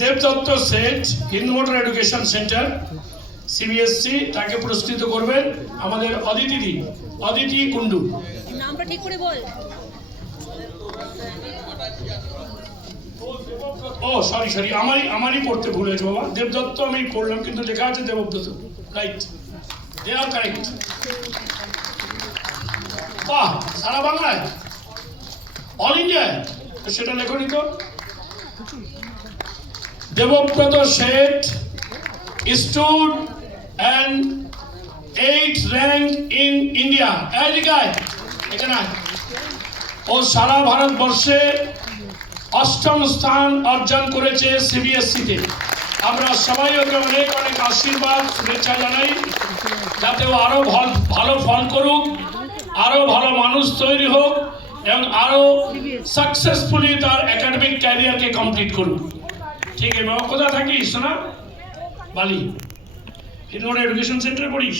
Debdatta Sett Hindu motor education centre CBSE তাকে পুরস্কৃত করবেন আমাদের অদিতিদি অদিতি কুন্ডু নামটা ঠিক করে বল। ও সরি সরি আমারই আমারই পড়তে ভুল হয়েছে বাবা। দেবদত্ত আমি পড়লাম কিন্তু লেখা আছে Debabrata right they are correct বাহ সারা বাংলায়। অল ইন্ডিয়ায় তো সেটা লেখনি তো। Debabrata Seth stood and eighth rank in India. এই দিকায় এখানে। ও সারা ভারতবর্ষে অষ্টম স্থান অর্জন করেছে সিবিএসসিতে আমরা সবাই ওকে অনেক অনেক আশীর্বাদ, শুভেচ্ছা জানাই যাতে ও আরও ভালো ফল করুক, আরও ভালো মানুষ তৈরি হোক এবং আরও সাকসেসফুলি তার একাডেমিক ক্যারিয়ারকে কমপ্লিট করুক ঠিক বাবা কোথায় থাকিস না বালি। কিন্তু ওরা এডুকেশন সেন্টারে পড়িস?